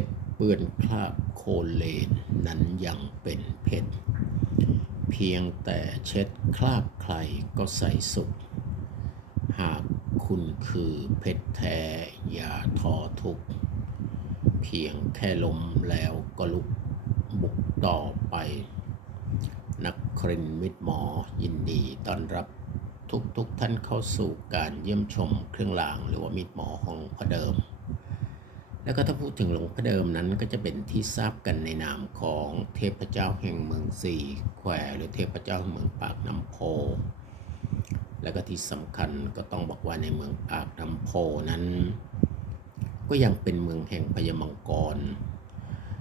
ชรเปื้อนคราบโคลเลนนั้นยังเป็นเพชร เพียงแต่เช็ดคราบใครก็ใสสุด หากคุณคือเพชรแท้อย่าท้อทุก เพียงแค่ล้มแล้วก็ลุกบุกต่อไป นักครินมิตรหมอยินดีต้อนรับทุกทุกๆท่านเข้าสู่การเยี่ยมชมเครื่องรางหรือว่ามิตรหมอของพ่อเดิม แล้วก็ถ้าพูดถึงหลวงพ่อเดิมนั้นก็จะเป็นที่ทราบกันในนามของเทพเจ้าแห่งเมืองสี่แควหรือเทพเจ้าแห่งเมืองปากน้ำโพ แล้วก็ที่สำคัญก็ต้องบอกว่าในเมืองปากน้ำโพนั้น ก็ยังเป็นเมืองแห่งพญามังกร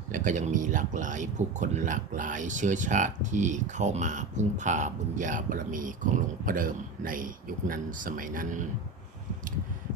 และก็ยังมีหลากหลายผู้คนหลากหลายเชื้อชาติที่เข้ามาพึ่งพาบุญญาบารมีของหลวงพ่อเดิมในยุคนั้นสมัยนั้น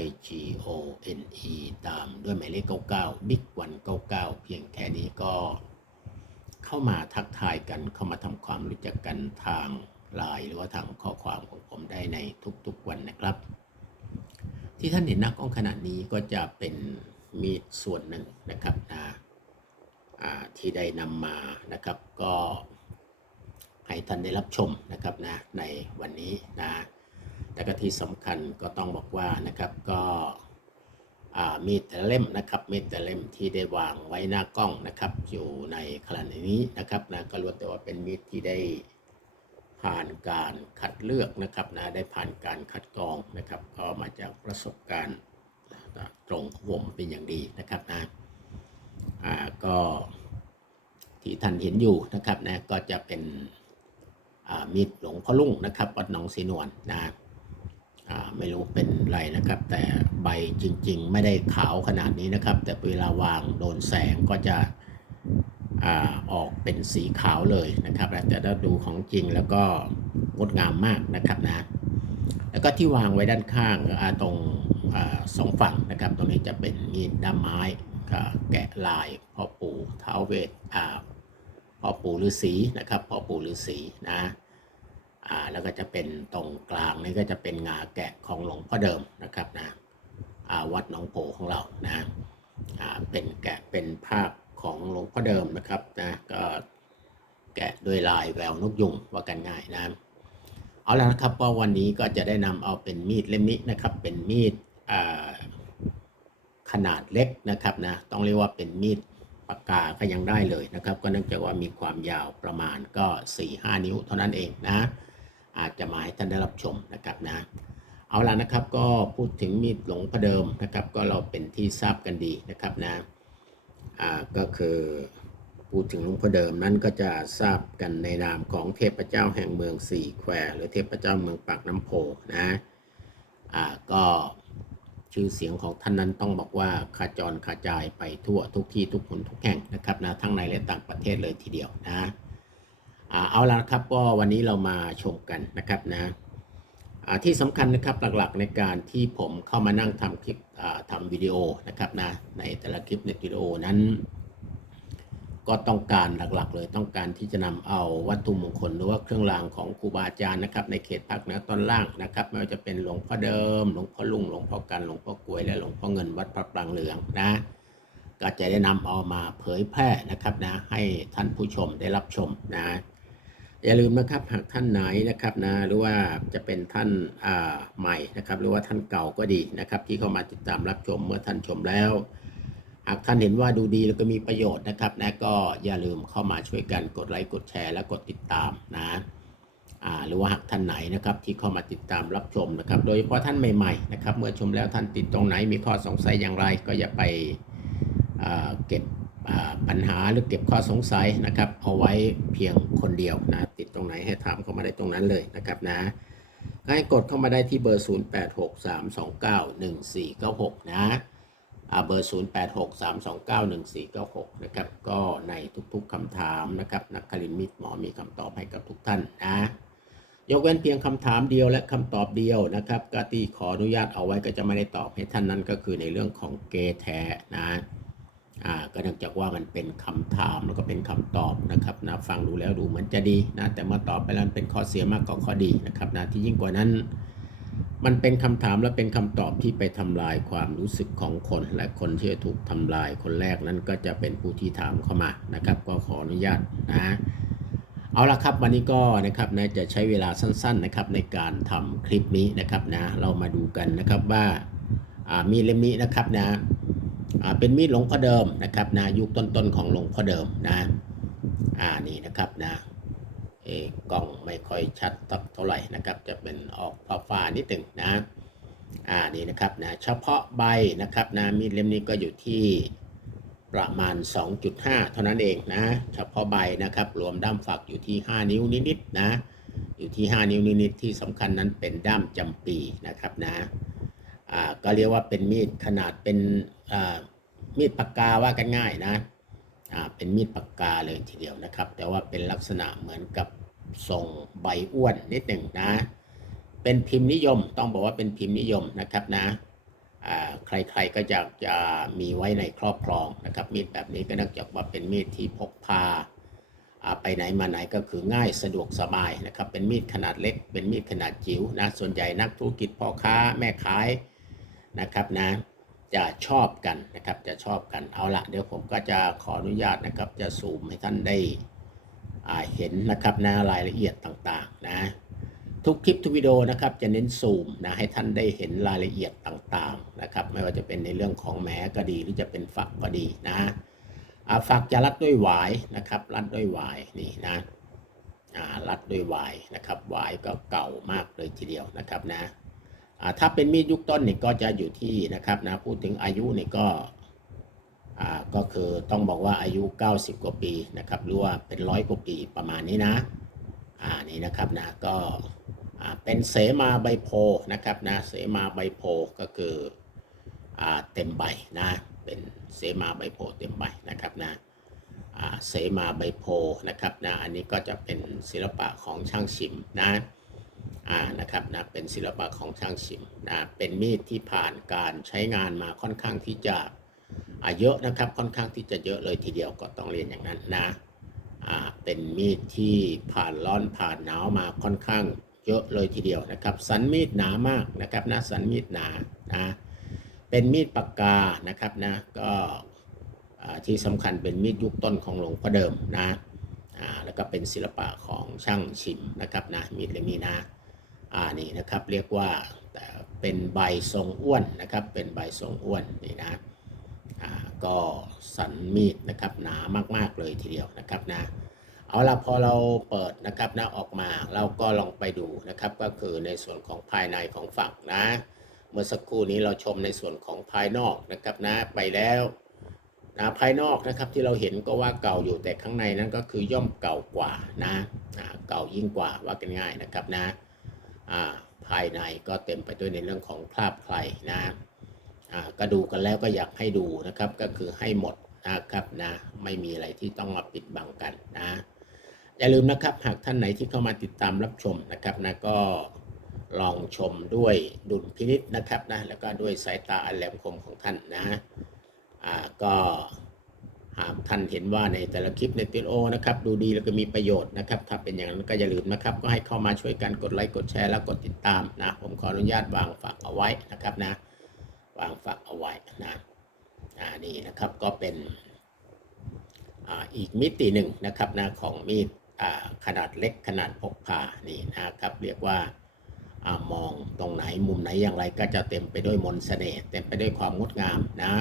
I G O N E ตามด้วยหมายเลข 99 Big 199 เพียงแค่นี้ก็เข้ามาทักทายกันเข้ามาทำความรู้จักกันทางไลน์หรือว่าทางข้อความของผมได้ในทุกๆวันนะครับ ที่ท่านเห็นหน้ากล้องขนาดนี้ก็จะเป็นมีดส่วนหนึ่งนะครับนะที่ได้นำมานะครับก็ให้ท่านได้รับชมนะครับนะในวันนี้นะ แต่ก็ที่สำคัญก็ต้องบอกว่านะครับก็มีแต่เล่มนะครับมีแต่เล่มที่ได้วางไว้หน้ากล้องนะครับอยู่ในขณะนี้นะครับนะก็ล้วนแต่ว่าเป็นมีดที่ได้ผ่านการคัดเลือกนะครับนะได้ผ่านการคัดกรองนะครับ ก็มาจากประสบการณ์ตรงของผมเป็นอย่างดีนะครับนะอ่าก็ที่ท่านเห็นอยู่นะครับนะก็จะเป็นมีดหลวงพ่อลุ่งนะครับวัดหนองสีนวลนะ ไม่รู้เป็นไรนะครับ แต่ใบจริง ๆ ไม่ได้ขาวขนาดนี้นะครับ แต่เวลาวางโดนแสงก็จะอออกเป็นสีขาวเลยนะครับ แต่ถ้าดูของจริงแล้วก็งดงามมากนะครับนะ แล้วก็ที่วางไว้ด้านข้างตรงอสองฝั่งนะครับ ตรงนี้จะเป็นมีดด้ามไม้แกะลายพ่อปู่เท้าเวทพ่อปู่ฤาษีนะครับพ่อปู่ฤาษีนะ อ่าแล้วก็จะเป็นตรงกลางนี่ก็จะเป็นงาแกะของหลวงพ่อเดิมนะครับนะอ่าวัดหนองโพของเรานะอ่าเป็นแกะเป็นภาพของหลวงพ่อเดิมนะครับนะก็แกะด้วยลายแววนกยุงว่ากันง่ายนะเอาละนะครับว่าวันนี้ก็จะได้นำเอาเป็นมีดเล่มนี้นะครับ เป็นมีดอ่าขนาดเล็กนะครับนะต้องเรียกว่าเป็นมีดปากกาก็ยังได้เลยนะครับ ก็เนื่องจากว่ามีความยาวประมาณก็ 4-5 นิ้วเท่านั้นเองนะ อาจจะมาให้ท่านได้รับชมนะครับนะเอาละนะครับก็พูดถึงมีดหลงพระเดิมนะครับ ก็เราเป็นที่ทราบกันดีนะครับนะอ่าก็คือพูดถึงหลวงพ่อเดิมนั้นก็จะทราบกันในนามของเทพเจ้าแห่งเมืองสี่แควหรือเทพเจ้าเมืองปากน้ำโพนะอ่าก็ชื่อเสียงของท่านนั้นต้องบอกว่าขจรกระจายไปทั่วทุกที่ทุกคนทุกแห่งนะครับนะทั้งในและต่างประเทศเลยทีเดียวนะอ่า เอาละครับก็วันนี้เรามาชมกันนะครับนะที่สำคัญนะครับหลักๆในการที่ผมเข้ามานั่งทำคลิปอ่าทำวิดีโอนะครับนะในแต่ละคลิปในวิดีโอนั้น ก็ต้องการหลักๆ เลยต้องการที่จะนำเอาวัตถุมงคลหรือว่าเครื่องรางของครูบาอาจารย์นะครับในเขตภาคเหนือตอนล่างนะครับไม่ว่าจะเป็นหลวงพ่อเดิม หลวงพ่อลุงหลวงพ่อกันหลวงพ่อกลวยและหลวงพ่อเงินวัดพระปรางเหลืองนะก็จะได้นำเอามาเผยแพร่นะครับนะให้ท่านผู้ชมได้รับชมนะ อย่าลืมนะครับหากท่านไหนนะครับนะหรือว่าจะเป็นท่านาใหม่นะครับ หรือว่าท่านเก่าก็ดีนะครับ ที่เข้ามาติดตามรับชมเมื่อท่านชมแล้ว หากท่านเห็นว่าดูดีแล้วก็มีประโยชน์นะครับนะก็อย่าลืมเข้ามาช่วยกันกดไลค์กดแชร์และกดติดตามนะหรือว่าหากท่านไหนนะครับที่เข้ามาติดตามรับชมนะครับ โดยเฉพาะท่านใหม่ๆนะครับ เมื่อชมแล้วท่านติดตรงไหนมีข้อสงสัยอย่างไรก็อย่าไปเก็บ ปัญหาหรือเก็บข้อสงสัยนะครับ เอาไว้เพียงคนเดียวนะ ติดตรงไหนให้ถามเข้ามาได้ตรงนั้นเลยนะครับนะให้กดเข้ามาได้ที่เบอร์ 0863291496 นะอ่าเบอร์ 0863291496 นะครับ ก็ในทุกๆคำถามนะครับนักคลินมิตรหมอมีคำตอบให้กับทุกท่านนะยกเว้นเพียงคำถามเดียวและคำตอบเดียวนะครับกที่ขออนุญาตเอาไว้ก็จะไม่ได้ตอบให้ท่านนั้นก็คือในเรื่องของเกแท้นะ อ่าก็เนื่องจากว่ามันเป็นคำถามแล้วก็เป็นคำตอบนะครับนะฟังดูแล้วดูเหมือนจะดีนะแต่เมื่อตอบไปแล้วมันเป็นข้อเสียมากกว่าข้อดีนะครับนะที่ยิ่งกว่านั้น มันเป็นคำถามและเป็นคำตอบที่ไปทำลายความรู้สึกของคน และคนที่จะถูกทำลายคนแรกนั้นก็จะเป็นผู้ที่ถามเข้ามานะครับ ก็ขออนุญาตนะเอาละครับวันนี้ก็นะครับนะจะใช้เวลาสั้นๆนะครับในการทำคลิปนี้นะครับนะเรามาดูกันนะครับว่ามีเล่มนี้นะครับนะ เป็นมีดหลวงพ่อเดิมนะครับนะยุคต้นๆของหลวงพ่อเดิมนะอ่านี่นะครับนะเออกล้องไม่ค่อยชัดเท่าไหร่นะครับ จะเป็นออกฟ้าๆนิดหนึ่งนะอ่านี่นะครับนะเฉพาะใบนะครับนะมีดเล่มนี้ก็อยู่ที่ประมาณ 2.5 เท่านั้นเองนะ เฉพาะใบนะครับ รวมด้ามฝักอยู่ที่ 5 นิ้วนิดๆนะ อยู่ที่ 5 นิ้วนิดๆที่สำคัญนั้นเป็นด้ามจำปีนะครับนะ ก็เรียกว่าเป็นมีดขนาดเป็นมีดปากกาว่ากันง่ายนะเป็นมีดปากกาเลยทีเดียวนะครับ แต่ว่าเป็นลักษณะเหมือนกับทรงใบอ้วนนิดหนึ่งนะ เป็นพิมพ์นิยมต้องบอกว่าเป็นพิมพ์นิยมนะครับนะใครๆก็อยากจะมีไว้ในครอบครองนะครับ มีดแบบนี้ก็นองจากว่าเป็นมีดที่พกพาอ่าไปไหนมาไหนก็คือง่ายสะดวกสบายนะครับ เป็นมีดขนาดเล็ก เป็นมีดขนาดจิ๋วนะ ส่วนใหญ่นักธุรกิจพ่อค้าแม่ขาย นะครับนะจะชอบกันนะครับจะชอบกันเอาละเดี๋ยวผมก็จะขออนุญาตนะครับจะซูมให้ท่านได้เห็นนะครับนะรายละเอียดต่างๆนะทุกคลิปทุกวิดีโอนะครับจะเน้นซูมนะให้ท่านได้เห็นรายละเอียดต่างๆนะครับไม่ว่าจะเป็นในเรื่องของแหมก็ดีหรือจะเป็นฝักก็ดีนะฝักจะรัดด้วยหวายนะครับรัดด้วยหวายนี่นะรัดด้วยหวายนะครับหวายก็เก่ามากเลยทีเดียวนะครับนะ ถ้าเป็นมีดยุคต้นนี่ก็จะอยู่ที่นะครับนะพูดถึงอายุนี่ก็ก็คือต้องบอกว่าอายุ 90 กว่าปีนะครับหรือว่าเป็นร้อยกว่าปีประมาณนี้นะอ่านี่นะครับนะก็เป็นเสมาใบโพนะครับนะเสมาใบโพก็คืออเต็มใบนะเป็นเสมาใบโพเต็มใบนะครับนะเสมาใบโพนะครับนะอันนี้ก็จะเป็นศิลปะของช่างชิมนะ อ่านะครับนะเป็นศิลปะของช่างชิมนะเป็นมีดที่ผ่านการใช้งานมาค่อนข้างที่จะอ่าเยอะนะครับค่อนข้างที่จะเยอะเลยทีเดียวก็ต้องเรียนอย่างนั้นนะอ่าเป็นมีดที่ผ่านร้อนผ่านหนาวมาค่อนข้างเยอะเลยทีเดียวนะครับ สันมีดหนามากนะครับนะสันมีดหนานะเป็นมีดปากกานะครับนะก็อ่าที่สำคัญเป็นมีดยุคต้นของหลวงพ่อเดิมนะอ่าแล้วก็เป็นศิลปะของช่างชิมนะครับนะมีดเล่มนี้นะ อ่านี่นะครับเรียกว่าแต่เป็นใบทรงอ้วนนะครับเป็นใบทรงอ้วนนี่นะอ่าก็สันมีดนะครับหนามากๆเลยทีเดียวนะครับนะเอาละพอเราเปิดนะครับนะออกมาเราก็ลองไปดูนะครับก็คือในส่วนของภายในของฝักนะ เมื่อสักครู่นี้เราชมในส่วนของภายนอกนะครับนะไปแล้วนะภายนอกนะครับที่เราเห็นก็ว่าเก่าอยู่แต่ข้างในนั้นก็คือย่อมเก่ากว่านะอ่าเก่ายิ่งกว่าว่ากันง่ายนะครับนะอ่า ภายในก็เต็มไปด้วยในเรื่องของคราบไครนะอ่าก็ดูกันแล้วก็อยากให้ดูนะครับก็คือให้หมดนะครับนะไม่มีอะไรที่ต้องมาปิดบังกันนะอย่าลืมนะครับหากท่านไหนที่เข้ามาติดตามรับชมนะครับนะก็ลองชมด้วยดุลพินิษนะครับนะแล้วก็ด้วยสายตาอันแหลมคมของท่านนะอ่าก็ หากท่านเห็นว่าในแต่ละคลิปในติโอนะครับดูดีแล้วก็มีประโยชน์นะครับ ถ้าเป็นอย่างนั้นก็อย่าลืมนะครับ ก็ให้เข้ามาช่วยกันกดไลค์กดแชร์แล้วกดติดตามนะ ผมขออนุญาตวางฝากเอาไว้นะครับนะ วางฝักเอาไว้นะอ่านี่นะครับก็เป็นอ่าอีกมิติหนึ่งนะครับนะของมีดอ่าขนาดเล็กขนาดพกพานี่นะครับเรียกว่าอามองตรงไหนมุมไหนอย่างไรก็จะเต็มไปด้วยมนต์เสน่ห์เต็มไปด้วยความงดงามนะ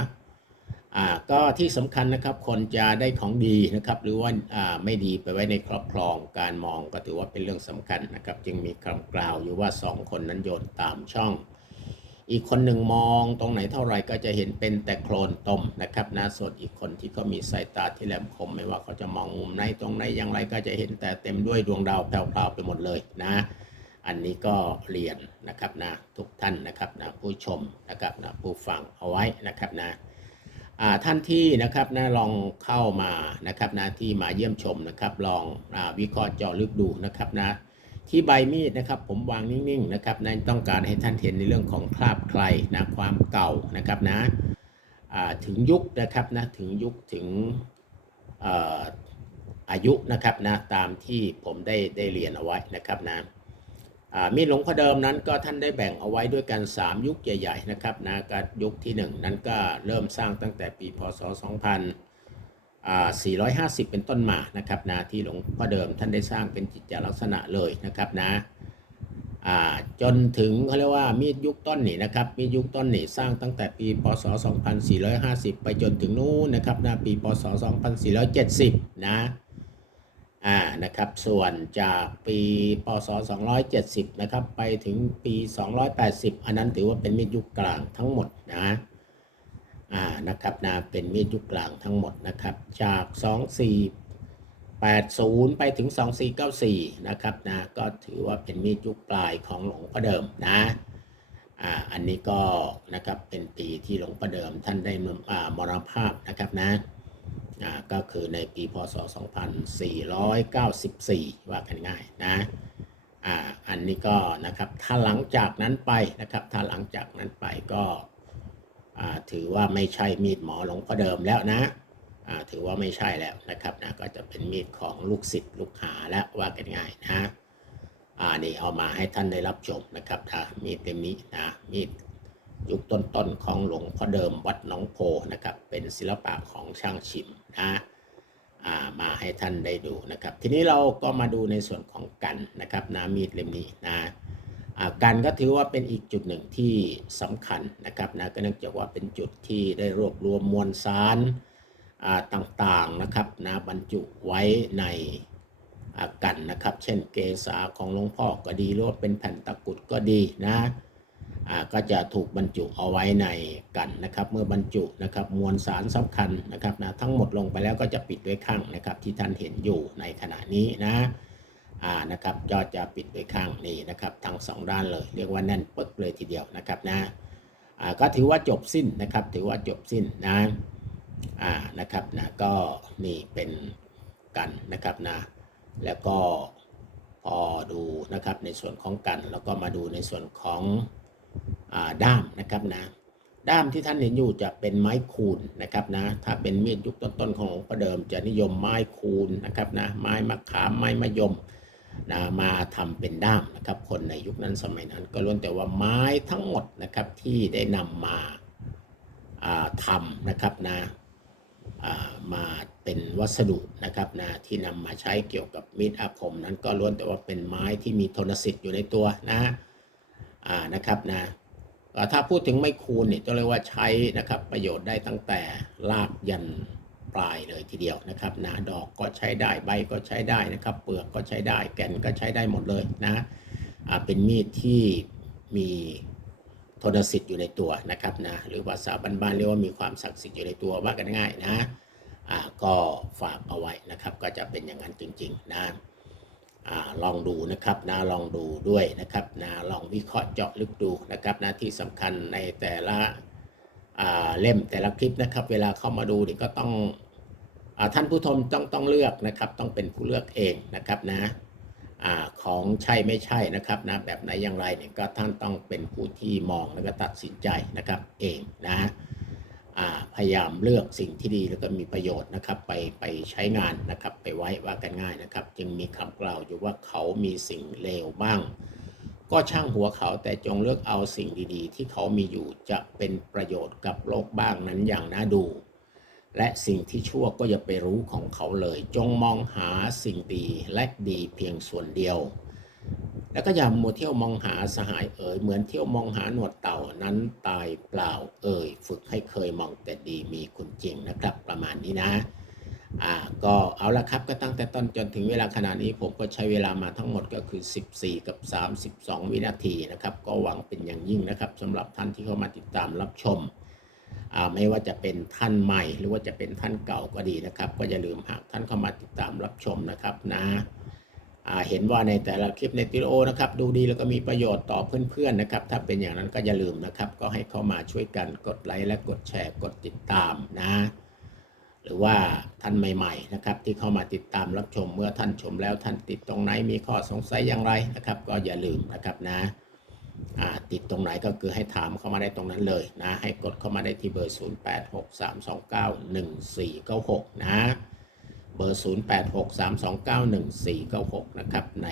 อ่าก็ที่สำคัญนะครับคนจะได้ของดีนะครับ หรือว่าอ่าไม่ดีไปไว้ในครอบครองการมองก็ถือว่าเป็นเรื่องสำคัญนะครับ จึงมีคำกล่าวอยู่ว่าสองคนนั้นโยนตามช่อง อีกคนหนึ่งมองตรงไหนเท่าไหร่ก็จะเห็นเป็นแต่โคลนตมนะครับนะส่วนอีกคนที่เขามีสายตาที่แหลมคม ไม่ว่าเขาจะมองมุมไหนตรงไหนอย่างไรก็จะเห็นแต่เต็มด้วยดวงดาวแพรวๆไปหมดเลยนะ อันนี้ก็เรียนนะครับนะทุกท่านนะครับนะผู้ชมนะครับนะผู้ฟังเอาไว้นะครับนะ ท่านที่นะครับนะลองเข้ามานะครับนะที่มาเยี่ยมชมนะครับลองอวิเคราะห์เจาะลึกดูนะครับนะที่ใบมีดนะครับผมวางนิ่งๆนะครับนะต้องการให้ท่านเห็นในเรื่องของคราบใครนะความเก่านะครับนะถึงยุคนะครับนะถึงยุคถึงอายุนะครับนะตามที่ผมได้ได้เรียนเอาไว้นะครับนะ มีหลวงพ่อเดิมนั้นก็ท่านได้แบ่งเอาไว้ด้วยกัน 3 ยุคใหญ่ๆนะครับนะก็ยุคที่ 1 นั้นก็เริ่มสร้างตั้งแต่ปีพศ 2450 เป็นต้นมานะครับนะที่หลวงพ่อเดิมท่านได้สร้างเป็นจิตจลักษณะเลยนะครับนะจนถึงเขาเรียกว่ามีดยุคต้นนี่นะครับมีดยุคต้นนี่สร้างตั้งแต่ปีพศ 2450 ไปจนถึงนู้นนะครับนะปีพศ 2470 นะ อ่านะครับส่วนจากปีพศ270นะครับไปถึงปี 280 อันนั้นถือว่าเป็นมีดยุคกลางทั้งหมดนะอ่านะครับนะเป็นมีดยุคกลางทั้งหมดนะครับจาก 2480 ไปถึง 2494 นะครับนะก็ถือว่าเป็นมีดยุคปลายของหลวงพ่อเดิมนะอ่าอันนี้ก็นะครับเป็นปีที่หลวงพ่อเดิมท่านได้มอ่ามรณภาพนะครับนะ อ่าก็คือในปีพศ 2494 ว่ากันง่ายนะอ่าอันนี้ก็นะครับถ้าหลังจากนั้นไปนะครับถ้าหลังจากนั้นไปก็อ่าถือว่าไม่ใช่มีดหมอหลวงพ่อเดิมแล้วนะอ่าถือว่าไม่ใช่แล้วนะครับนะก็จะเป็นมีดของลูกศิษย์ลูกหาแล้วว่ากันง่ายนะอ่านี่เอามาให้ท่านได้รับชมนะครับถ้ามีดเล่มนี้นะมีด ยุคต้นๆของหลวงพ่อเดิมวัดหนองโพนะครับ เป็นศิลปะของช่างชิมนะามาให้ท่านได้ดูนะครับ ทีนี้เราก็มาดูในส่วนของกันนะครับนะมีดเล่มนี้นะกันก็ถือว่าเป็นอีกจุดหนึ่งที่สำคัญนะครับนะก็เนื่องจากว่าเป็นจุดที่ได้รวบรวมมวลสารต่างๆนะครับนะบรรจุไว้ในกันนะครับ เช่นเกษาของหลวงพ่อก็ดีหรือว่าเป็นแผ่นตะกุดก็ดีนะ ก็จะถูกบรรจุเอาไว้ในกันนะครับ เมื่อบรรจุนะครับมวลสารสำคัญนะครับนะทั้งหมดลงไปแล้วก็จะปิดด้วยข้างนะครับ ที่ท่านเห็นอยู่ในขณะนี้นะอ่านะครับก็จะปิดด้วยข้างนี้นะครับทั้งสองด้านเลย เรียกว่าแน่นปึ๊กเลยทีเดียวนะครับนะอ่าก็ถือว่าจบสิ้นนะครับ ถือว่าจบสิ้นนะอ่านะครับนะก็นี่เป็นกันนะครับนะแล้วก็พอดูนะครับในส่วนของกัน แล้วก็มาดูในส่วนของ ด้ามนะครับนะด้ามที่ท่านเห็นอยู่จะเป็นไม้คูนนะครับนะถ้าเป็นมีดยุคต้นๆของหลวงพ่อเดิม จะนิยมไม้คูนนะครับนะไม้มะขามไม้มะยมนะมาทำเป็นด้ามนะครับ คนในยุคนั้นสมัยนั้น ก็ล้วนแต่ว่าไม้ทั้งหมดนะครับที่ได้นำมาอ่าทำนะครับนะามาเป็นวัสดุนะครับนะที่นำมาใช้เกี่ยวกับมีดอาคมนั้นก็ล้วนแต่ว่าเป็นไม้ที่มีทนสิทธิ์อยู่ในตัวนะนะครับนะ ถ้าพูดถึงไม้คูณเนี่ยจะเรียกว่าใช้นะครับประโยชน์ได้ตั้งแต่รากยันปลายเลยทีเดียวนะครับนะดอกก็ใช้ได้ใบก็ใช้ได้นะครับ เปลือกก็ใช้ได้แก่นก็ใช้ได้หมดเลยนะเป็นมีดที่มีทนสิทธิ์อยู่ในตัวนะครับนะหรือภาษาบ้านๆเรียกว่ามีความศักดิ์สิทธิ์อยู่ในตัวว่ากันง่ายนะก็ฝากเอาไว้นะครับก็จะเป็นอย่างนั้นจริงๆนะ อลองดูนะครับนะลองดูด้วยนะครับนะลองวิเคราะห์เจาะลึกดูนะครับนะที่สำคัญในแต่ละเล่มแต่ละคลิปนะครับ เวลาเข้ามาดูนี่ก็ต้องอท่านผู้ชมต้องต้องเลือกนะครับ ต้องเป็นผู้เลือกเองนะครับนะอของใช่ไม่ใช่นะครับนะแบบไหนอย่างไรเนี่ยก็ท่านต้องเป็นผู้ที่มองแล้วก็ตัดสินใจนะครับเองนะ พยายามเลือกสิ่งที่ดีแล้วก็มีประโยชน์นะครับ ไปไปใช้งานนะครับ ไปไว้ว่ากันง่ายนะครับ จึงมีคำกล่าวอยู่ว่าเขามีสิ่งเลวบ้าง ก็ช่างหัวเขาแต่จงเลือกเอาสิ่งดีๆ ที่เขามีอยู่จะเป็นประโยชน์กับโลกบ้างนั้นอย่างน่าดู และสิ่งที่ชั่วก็อย่าไปรู้ของเขาเลย จงมองหาสิ่งดีและดีเพียงส่วนเดียว แล้วก็อย่ามัวเที่ยวมองหาสหายเอ๋ยเหมือนเที่ยวมองหาหนวดเต่านั้นตายเปล่าเอ่ยฝึกให้เคยมองแต่ดีมีคุณจริงนะครับ ประมาณนี้นะอ่าก็เอาละครับก็ตั้งแต่ต้นจนถึงเวลาขณะนี้ผมก็ใช้เวลามาทั้งหมดก็คือ 14 กับ 32 วินาทีนะครับ ก็หวังเป็นอย่างยิ่งนะครับสำหรับท่านที่เข้ามาติดตามรับชมอ่าไม่ว่าจะเป็นท่านใหม่ หรือว่าจะเป็นท่านเก่าก็ดีนะครับ ก็อย่าลืมหากท่านเข้ามาติดตามรับชมนะครับนะ เห็นว่าในแต่ละคลิปในวิโอนะครับดูดีแล้วก็มีประโยชน์ต่อเพื่อนๆนะครับถ้าเป็นอย่างนั้นก็อย่าลืมนะครับ ก็ให้เข้ามาช่วยกันกดไลค์และกดแชร์กดติดตามนะ หรือว่าท่านใหม่ๆนะครับที่เข้ามาติดตามรับชมเมื่อท่านชมแล้วท่านติดตรงไหนมีข้อสงสัยอย่างไรนะครับ ก็อย่าลืมนะครับนะติดตรงไหนก็คือให้ถามเข้ามาได้ตรงนั้นเลยนะให้กดเข้ามาได้ที่เบอร์ 0863291496 นะ เบอร์ 0863291496 นะครับ ใน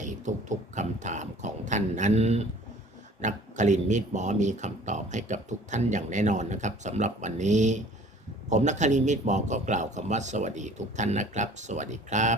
ทุกๆคำถามของท่านนั้น นักคลินมีดหมอมีคำตอบให้กับทุกท่านอย่างแน่นอนนะครับสำหรับวันนี้ ผมนักคลินมีดหมอก็กล่าวคำว่าสวัสดีทุกท่านนะครับ สวัสดีครับ